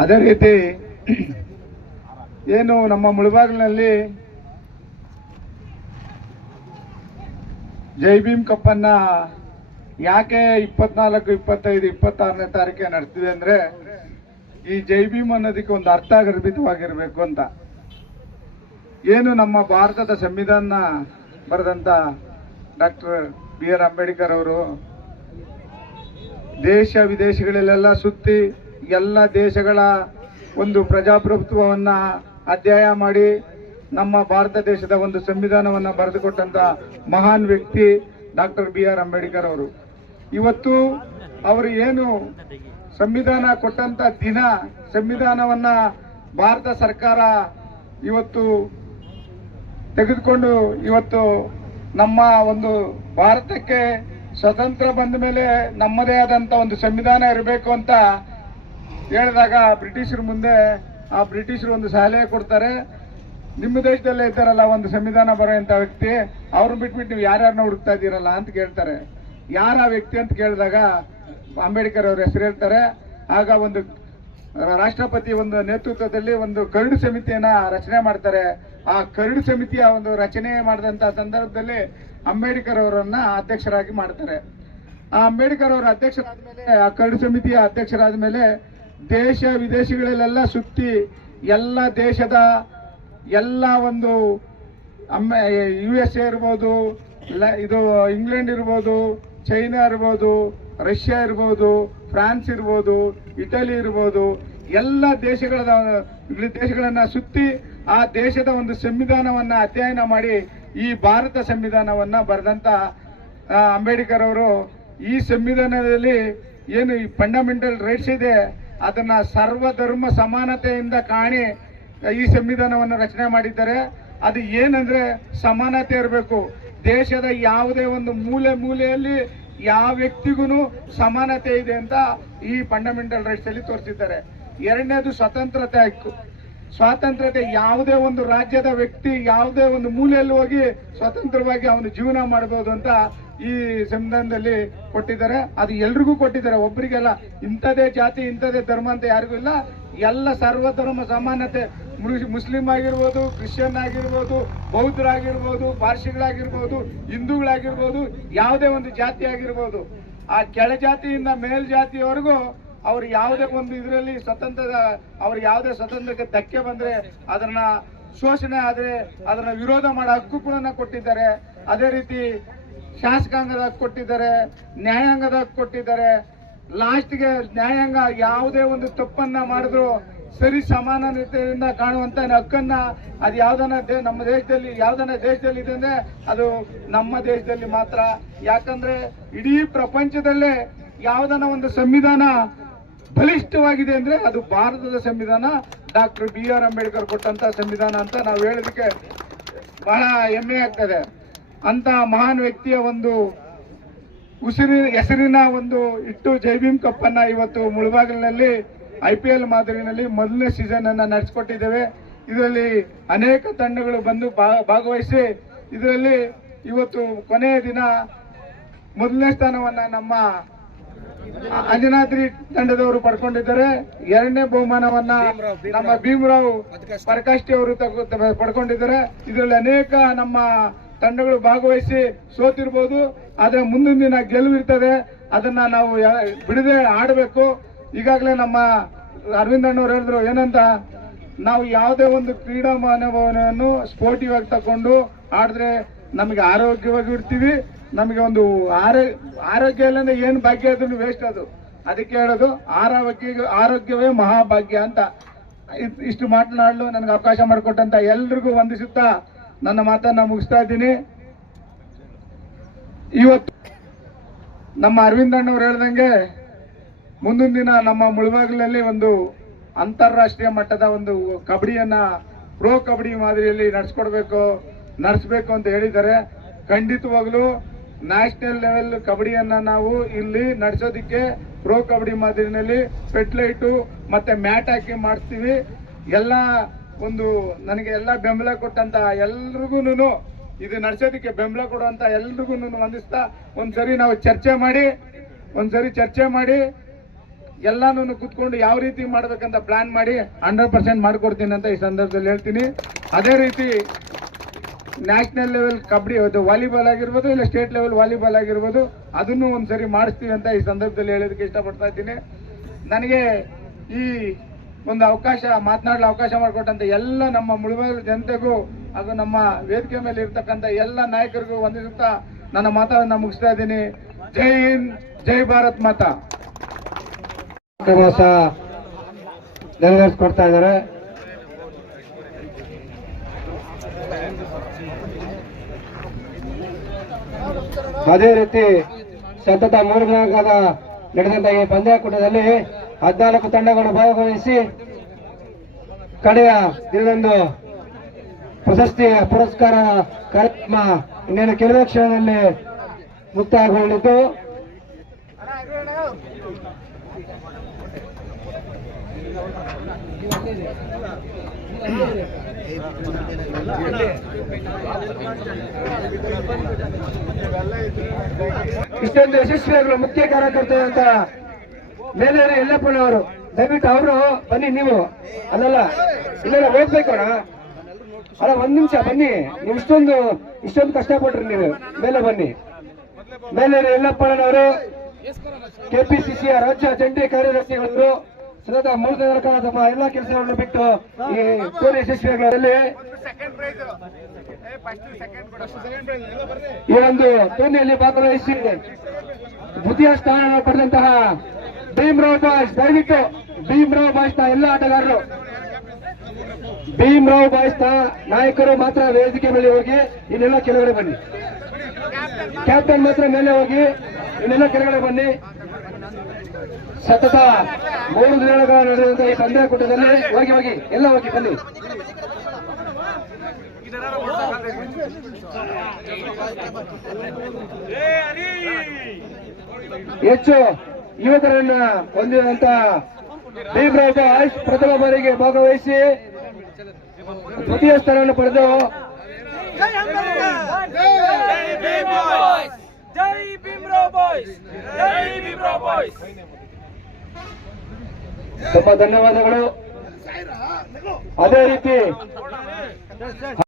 ಅದೇ ರೀತಿ ಏನು ನಮ್ಮ ಮುಳಬಾಗಿಲಿನಲ್ಲಿ ಜೈ ಭೀಮ್ ಕಪ್ಪನ್ನ ಯಾಕೆ 24, 25, 26ನೇ ತಾರೀಕಿಗೆ ನಡೆಸ್ತಿದೆ ಅಂದ್ರೆ ಈ ಜೈ ಭೀಮ್ ಅನ್ನೋದಕ್ಕೆ ಒಂದು ಅರ್ಥ ಗರ್ಭಿತವಾಗಿರ್ಬೇಕು ಅಂತ. ಏನು ನಮ್ಮ ಭಾರತದ ಸಂವಿಧಾನ ಬರೆದಂತ ಡಾಕ್ಟರ್ BR ಅಂಬೇಡ್ಕರ್ ಅವರು ದೇಶ ವಿದೇಶಗಳಲ್ಲೆಲ್ಲ ಸುತ್ತಿ ಎಲ್ಲ ದೇಶಗಳ ಒಂದು ಪ್ರಜಾಪ್ರಭುತ್ವವನ್ನ ಅಧ್ಯಯನ ಮಾಡಿ ನಮ್ಮ ಭಾರತ ದೇಶದ ಒಂದು ಸಂವಿಧಾನವನ್ನ ಬರೆದುಕೊಟ್ಟಂತ ಮಹಾನ್ ವ್ಯಕ್ತಿ ಡಾಕ್ಟರ್ BR ಅಂಬೇಡ್ಕರ್ ಅವರು. ಇವತ್ತು ಅವರು ಏನು ಸಂವಿಧಾನ ಕೊಟ್ಟಂತ ದಿನ, ಸಂವಿಧಾನವನ್ನ ಭಾರತ ಸರ್ಕಾರ ಇವತ್ತು ತೆಗೆದುಕೊಂಡು ಇವತ್ತು ನಮ್ಮ ಒಂದು ಭಾರತಕ್ಕೆ ಸ್ವತಂತ್ರ ಬಂದ ಮೇಲೆ ನಮ್ಮದೇ ಆದಂತ ಒಂದು ಸಂವಿಧಾನ ಇರಬೇಕು ಅಂತ ಹೇಳಿದಾಗ ಬ್ರಿಟಿಷರ ಮುಂದೆ ಆ ಬ್ರಿಟಿಷರು ಒಂದು ಸಲಹೆ ಕೊಡ್ತಾರೆ. ನಿಮ್ಮ ದೇಶದಲ್ಲೇ ಇದ್ದಾರಲ್ಲ ಒಂದು ಸಂವಿಧಾನ ಬರೆಯುವಂತ ವ್ಯಕ್ತಿ, ಅವ್ರನ್ನ ಬಿಟ್ಬಿಟ್ಟು ನೀವು ಯಾರ್ಯಾರನ್ನ ಹುಡುಕ್ತಾ ಇದ್ದೀರಲ್ಲ ಅಂತ ಕೇಳ್ತಾರೆ. ಯಾರ ವ್ಯಕ್ತಿ ಅಂತ ಕೇಳಿದಾಗ ಅಂಬೇಡ್ಕರ್ ಅವ್ರ ಹೆಸರು ಹೇಳ್ತಾರೆ. ಆಗ ಒಂದು ರಾಷ್ಟ್ರಪತಿ ಒಂದು ನೇತೃತ್ವದಲ್ಲಿ ಒಂದು ಕರಡು ಸಮಿತಿಯನ್ನ ರಚನೆ ಮಾಡ್ತಾರೆ. ಆ ಕರಡು ಸಮಿತಿಯ ಒಂದು ರಚನೆ ಮಾಡಿದಂತ ಸಂದರ್ಭದಲ್ಲಿ ಅಂಬೇಡ್ಕರ್ ಅವರನ್ನ ಅಧ್ಯಕ್ಷರಾಗಿ ಮಾಡ್ತಾರೆ. ಆ ಅಂಬೇಡ್ಕರ್ ಅವರ ಅಧ್ಯಕ್ಷರಾದ್ಮೇಲೆ, ಆ ಕರಡು ಸಮಿತಿಯ ಅಧ್ಯಕ್ಷರಾದ್ಮೇಲೆ ದೇಶ ವಿದೇಶಗಳಲ್ಲೆಲ್ಲ ಸುತ್ತಿ ಎಲ್ಲ ದೇಶದ ಎಲ್ಲ ಒಂದು USA ಇರ್ಬೋದು, ಇದು ಇಂಗ್ಲೆಂಡ್ ಇರ್ಬೋದು, ಚೈನಾ ಇರ್ಬೋದು, ರಷ್ಯಾ ಇರ್ಬೋದು, ಫ್ರಾನ್ಸ್ ಇರ್ಬೋದು, ಇಟಲಿ ಇರ್ಬೋದು, ಎಲ್ಲ ದೇಶಗಳನ್ನ ಸುತ್ತಿ ಆ ದೇಶದ ಒಂದು ಸಂವಿಧಾನವನ್ನ ಅಧ್ಯಯನ ಮಾಡಿ ಈ ಭಾರತ ಸಂವಿಧಾನವನ್ನ ಬರೆದಂತ ಅಂಬೇಡ್ಕರ್ ಅವರು ಈ ಸಂವಿಧಾನದಲ್ಲಿ ಏನು ಈ ಫಂಡಮೆಂಟಲ್ ರೈಟ್ಸ್ ಇದೆ ಅದನ್ನ ಸರ್ವಧರ್ಮ ಸಮಾನತೆಯಿಂದ ಕಾಣಿ ಈ ಸಂವಿಧಾನವನ್ನು ರಚನೆ ಮಾಡಿದ್ದಾರೆ. ಅದು ಏನಂದ್ರೆ ಸಮಾನತೆ ಇರಬೇಕು. ದೇಶದ ಯಾವುದೇ ಒಂದು ಮೂಲೆಯಲ್ಲಿ ಯಾವ ವ್ಯಕ್ತಿಗೂ ಸಮಾನತೆ ಇದೆ ಅಂತ ಈ ಫಂಡಮೆಂಟಲ್ ರೈಟ್ಸ್ ಅಲ್ಲಿ ತೋರಿಸಿದ್ದಾರೆ. ಎರಡನೇದು ಸ್ವತಂತ್ರತೆ ಹಕ್ಕು. ಸ್ವಾತಂತ್ರ್ಯತೆ ಯಾವುದೇ ಒಂದು ರಾಜ್ಯದ ವ್ಯಕ್ತಿ ಯಾವುದೇ ಒಂದು ಮೂಲೆಯಲ್ಲಿ ಹೋಗಿ ಸ್ವತಂತ್ರವಾಗಿ ಅವನು ಜೀವನ ಮಾಡಬಹುದು ಅಂತ ಈ ಸಂವಿಧಾನದಲ್ಲಿ ಕೊಟ್ಟಿದ್ದಾರೆ. ಅದು ಎಲ್ರಿಗೂ ಕೊಟ್ಟಿದ್ದಾರೆ, ಒಬ್ಬರಿಗೆಲ್ಲ. ಇಂಥದೇ ಜಾತಿ ಇಂಥದೇ ಧರ್ಮ ಅಂತ ಯಾರಿಗೂ ಇಲ್ಲ. ಎಲ್ಲ ಸರ್ವಧರ್ಮ ಸಮಾನತೆ. ಮುಸ್ಲಿಂ ಆಗಿರ್ಬೋದು, ಕ್ರಿಶ್ಚಿಯನ್ ಆಗಿರ್ಬೋದು, ಬೌದ್ಧರಾಗಿರ್ಬೋದು, ಪಾರ್ಸಿಗಳಾಗಿರ್ಬೋದು, ಹಿಂದೂಗಳಾಗಿರ್ಬೋದು, ಯಾವುದೇ ಒಂದು ಜಾತಿ ಆಗಿರ್ಬೋದು, ಆ ಕೆಳಜಾತಿಯಿಂದ ಮೇಲ್ಜಾತಿಯವರೆಗೂ ಅವ್ರು ಯಾವುದೇ ಒಂದು ಇದರಲ್ಲಿ ಅವ್ರಿಗೆ ಯಾವುದೇ ಸ್ವತಂತ್ರಕ್ಕೆ ಧಕ್ಕೆ ಬಂದ್ರೆ ಅದನ್ನ ಶೋಷಣೆ ಆದ್ರೆ ಅದನ್ನ ವಿರೋಧ ಮಾಡೋ ಹಕ್ಕು ಕೂಡ ಕೊಟ್ಟಿದ್ದಾರೆ. ಅದೇ ರೀತಿ ಶಾಸಕಾಂಗದ ಹಕ್ಕು ಕೊಟ್ಟಿದ್ದಾರೆ, ನ್ಯಾಯಾಂಗದ ಹಕ್ಕು ಕೊಟ್ಟಿದ್ದಾರೆ. ಲಾಸ್ಟ್ಗೆ ನ್ಯಾಯಾಂಗ ಯಾವುದೇ ಒಂದು ತಪ್ಪನ್ನ ಮಾಡಿದ್ರು ಸರಿ ಸಮಾನತೆಯಿಂದ ಕಾಣುವಂತ ಹಕ್ಕನ್ನ ಅದು ನಮ್ಮ ದೇಶದಲ್ಲಿ ದೇಶದಲ್ಲಿ ಇದೆ ಅಂದ್ರೆ ಅದು ನಮ್ಮ ದೇಶದಲ್ಲಿ ಮಾತ್ರ. ಯಾಕಂದ್ರೆ ಇಡೀ ಪ್ರಪಂಚದಲ್ಲೇ ಯಾವುದನ್ನ ಒಂದು ಸಂವಿಧಾನ ಬಲಿಷ್ಠವಾಗಿದೆ ಅಂದ್ರೆ ಅದು ಭಾರತದ ಸಂವಿಧಾನ, ಡಾಕ್ಟರ್ BR ಅಂಬೇಡ್ಕರ್ ಕೊಟ್ಟಂತ ಸಂವಿಧಾನ ಅಂತ ನಾವು ಹೇಳೋದಕ್ಕೆ ಬಹಳ ಹೆಮ್ಮೆ ಆಗ್ತದೆ. ಅಂತ ಮಹಾನ್ ವ್ಯಕ್ತಿಯ ಒಂದು ಹೆಸರಿನ ಒಂದು ಇಟ್ಟು ಜೈ ಭೀಮ್ ಕಪ್ ಅನ್ನ ಇವತ್ತು ಮುಳಬಾಗಿಲಿನಲ್ಲಿ IPL ಮಾದರಿನಲ್ಲಿ ಮೊದಲನೇ ಸೀಸನ್ ಅನ್ನ ನಡೆಸಿಕೊಟ್ಟಿದ್ದೇವೆ. ಇದರಲ್ಲಿ ಅನೇಕ ತಂಡಗಳು ಬಂದು ಭಾಗವಹಿಸಿ ಇದರಲ್ಲಿ ಇವತ್ತು ಕೊನೆಯ ದಿನ ಮೊದಲನೇ ಸ್ಥಾನವನ್ನ ನಮ್ಮ ಅಂಜನಾದ್ರಿ ತಂಡದವರು ಪಡ್ಕೊಂಡಿದ್ದಾರೆ. ಎರಡನೇ ಬಹುಮಾನವನ್ನ ನಮ್ಮ ಭೀಮರಾವ್ ಪರಕಾಷ್ಟಿ ಅವರು ಪಡ್ಕೊಂಡಿದ್ದಾರೆ. ಇದರಲ್ಲಿ ಅನೇಕ ನಮ್ಮ ತಂಡಗಳು ಭಾಗವಹಿಸಿ ಸೋತಿರ್ಬೋದು, ಆದ್ರೆ ಮುಂದಿನ ದಿನ ಗೆಲುವಿರ್ತದೆ. ಅದನ್ನ ನಾವು ಬಿಡದೆ ಆಡಬೇಕು. ಈಗಾಗಲೇ ನಮ್ಮ ಅರವಿಂದ್ ಅಣ್ಣವ್ರು ಹೇಳಿದ್ರು ಏನಂತ, ನಾವು ಯಾವುದೇ ಒಂದು ಕ್ರೀಡಾ ಮನೋಭಾವನೆಯನ್ನು ಸ್ಪೋರ್ಟಿವ್ ಆಗಿ ತಕೊಂಡು ಆಡಿದ್ರೆ ನಮಗೆ ಆರೋಗ್ಯವಾಗಿ ಇರ್ತೀವಿ. ನಮಗೆ ಒಂದು ಆರೋಗ್ಯ ಇಲ್ಲ ಅಂದ್ರೆ ಏನು ಭಾಗ್ಯ ಅದನ್ನು ವೇಸ್ಟ್. ಅದು ಅದಕ್ಕೆ ಹೇಳೋದು ಆರೋಗ್ಯವೇ ಮಹಾಭಾಗ್ಯ ಅಂತ. ಇಷ್ಟು ಮಾತನಾಡಲು ನನಗೆ ಅವಕಾಶ ಮಾಡಿಕೊಟ್ಟಂತ ಎಲ್ರಿಗೂ ವಂದಿಸುತ್ತಾ ನನ್ನ ಮಾತನ್ನ ಮುಗಿಸ್ತಾ ಇದ್ದೀನಿ. ಇವತ್ತು ನಮ್ಮ ಅರವಿಂದ್ ಅಣ್ಣವ್ರು ಹೇಳ್ದಂಗೆ ಮುಂದಿನ ದಿನ ನಮ್ಮ ಮುಳಬಾಗಿಲಲ್ಲಿ ಒಂದು ಅಂತಾರಾಷ್ಟ್ರೀಯ ಮಟ್ಟದ ಒಂದು ಕಬಡ್ಡಿಯನ್ನ ಪ್ರೋ ಕಬಡ್ಡಿ ಮಾದರಿಯಲ್ಲಿ ನಡೆಸಬೇಕು ಅಂತ ಹೇಳಿದ್ದಾರೆ. ಖಂಡಿತವಾಗ್ಲೂ ನ್ಯಾಷನಲ್ ಲೆವೆಲ್ ಕಬಡ್ಡಿಯನ್ನ ನಾವು ಇಲ್ಲಿ ನಡೆಸೋದಿಕ್ಕೆ ಪ್ರೋ ಕಬಡ್ಡಿ ಮಾದರಿನಲ್ಲಿ ಫೆಟ್ಲೈಟು ಮತ್ತೆ ಮ್ಯಾಟ್ ಹಾಕಿ ಮಾಡಿಸ್ತೀವಿ. ಎಲ್ಲ ಒಂದು ನನಗೆ ಎಲ್ಲ ಬೆಂಬಲ ಕೊಟ್ಟಂತ ಎಲ್ರಿಗೂ ಇದು ನಡೆಸೋದಕ್ಕೆ ಬೆಂಬಲ ಕೊಡುವಂತ ಎಲ್ರಿಗೂ ವಂದಿಸ್ತಾ ಒಂದ್ಸರಿ ನಾವು ಚರ್ಚೆ ಮಾಡಿ ಎಲ್ಲಾನು ಕೂತ್ಕೊಂಡು ಯಾವ ರೀತಿ ಮಾಡ್ಬೇಕಂತ ಪ್ಲಾನ್ ಮಾಡಿ 100% ಮಾಡ್ಕೊಡ್ತೀನಿ ಅಂತ ಈ ಸಂದರ್ಭದಲ್ಲಿ ಹೇಳ್ತೀನಿ. ಅದೇ ರೀತಿ ನ್ಯಾಷನಲ್ ಲೆವೆಲ್ ಕಬಡ್ಡಿ ಅದು ವಾಲಿಬಾಲ್ ಆಗಿರ್ಬೋದು, ಇಲ್ಲ ಸ್ಟೇಟ್ ಲೆವೆಲ್ ವಾಲಿಬಾಲ್ ಆಗಿರ್ಬೋದು, ಅದನ್ನು ಒಂದ್ಸರಿ ಮಾಡಿಸ್ತೀವಿ ಅಂತ ಈ ಸಂದರ್ಭದಲ್ಲಿ ಹೇಳೋದಕ್ಕೆ ಇಷ್ಟಪಡ್ತಾ ಇದ್ದೀನಿ. ನನಗೆ ಈ ಒಂದು ಅವಕಾಶ ಮಾತನಾಡಲು ಅವಕಾಶ ಮಾಡಿಕೊಟ್ಟಂತ ಎಲ್ಲ ನಮ್ಮ ಮುಳುಬಾಗಿಲು ಜನತೆಗೂ ಹಾಗೂ ನಮ್ಮ ವೇದಿಕೆ ಮೇಲೆ ಇರ್ತಕ್ಕಂಥ ಎಲ್ಲ ನಾಯಕರಿಗೂ ವಂದಿಸುತ್ತಾ ನನ್ನ ಮಾತನ್ನ ಮುಗಿಸ್ತಾ ಇದ್ದೀನಿ. ಜೈ ಹಿಂದ್, ಜೈ ಭಾರತ್ ಮಾತಾ. ನೆರವೇರಿಸ್ಕೊಡ್ತಾ ಇದ್ದಾರೆ. ಅದೇ ರೀತಿ ಸತತ 3 ದಿನಾಂಕದ ನಡೆದಂತ ಈ ಪಂದ್ಯಾಕೂಟದಲ್ಲಿ 14 ತಂಡಗಳು ಭಾಗವಹಿಸಿ ಕಡೆಯ ದಿನದಂದು ಪ್ರಶಸ್ತಿಯ ಪುರಸ್ಕಾರ ಕಾರ್ಯಕ್ರಮ ಇನ್ನೇನು ಕೆಲವೇ ಕ್ಷಣದಲ್ಲಿ ಮುಕ್ತಾಯಗೊಂಡಿದ್ದು ಇಷ್ಟೊಂದು ಯಶಸ್ವಿಯಾಗಲು ಮುಖ್ಯ ಕಾರ್ಯಕರ್ತರಂತ ಮೇಲೇರಿ ಯಲ್ಲಪ್ಪನವರು, ದಯವಿಟ್ಟು ಅವರು ಬನ್ನಿ. ನೀವು ಅಲ್ಲಲ್ಲ ಇಲ್ಲೆಲ್ಲ ಹೋಗ್ಬೇಕೋಣ, ಅಲ್ಲ 1 ನಿಮಿಷ ಬನ್ನಿ. ನೀವು ಇಷ್ಟೊಂದು ಕಷ್ಟಪಟ್ರಿ, ನೀವು ಮೇಲೆ ಬನ್ನಿ. ಮೇಲೇರಿ ಯಲ್ಲಪ್ಪನವರು ಕೆಪಿಸಿಸಿಯ ರಾಜ್ಯ ಜಂಟಿ ಕಾರ್ಯದರ್ಶಿಗಳು ಸತತ 3 ದಿನಗಳ ಕಾಲ ತಮ್ಮ ಎಲ್ಲಾ ಕೆಲಸಗಳನ್ನು ಬಿಟ್ಟು ಈ ಟೂರ್ನಿ ಯಶಸ್ವಿಯಾಗಲಿ ಈ ಒಂದು ಟೂರ್ನಿಯಲ್ಲಿ ಭಾಗವಹಿಸಿ ದ್ವಿತೀಯ ಸ್ಥಾನವನ್ನು ಪಡೆದಂತಹ ಭೀಮರಾವ್ ಬಾಯ್ಸ್, ದಯವಿಟ್ಟು ಭೀಮರಾವ್ ಬಾಯ್ಸ್ ನ ಎಲ್ಲ ಆಟಗಾರರು, ಭೀಮರಾವ್ ಬಾಯ್ಸ್ ನ ನಾಯಕರು ಮಾತ್ರ ವೇದಿಕೆ ಮೇಲೆ ಹೋಗಿ, ಇನ್ನೆಲ್ಲ ಕೆಳಗಡೆ ಬನ್ನಿ. ಕ್ಯಾಪ್ಟನ್ ಮಾತ್ರ ಮೇಲೆ ಹೋಗಿ, ಇನ್ನೆಲ್ಲ ಕೆಳಗಡೆ ಬನ್ನಿ. ಸತತ 3 ದಿನಗಳ ನಡೆದಂತಹ ಈ ಪಂದ್ಯಾಕೂಟದಲ್ಲಿ ಹೋಗಿ ಎಲ್ಲ ಹೋಗಿ ಬನ್ನಿ. ಹೆಚ್ಚು ಯುವಕರನ್ನ ಹೊಂದಿರುವಂತ ಭೀಮರಾವ್ ಬಾಯ್ಸ್ ಪ್ರಥಮ ಬಾರಿಗೆ ಭಾಗವಹಿಸಿ ದ್ವಿತೀಯ ಸ್ಥಾನವನ್ನು ಪಡೆದು ತುಂಬಾ ಧನ್ಯವಾದಗಳು. ಅದೇ ರೀತಿ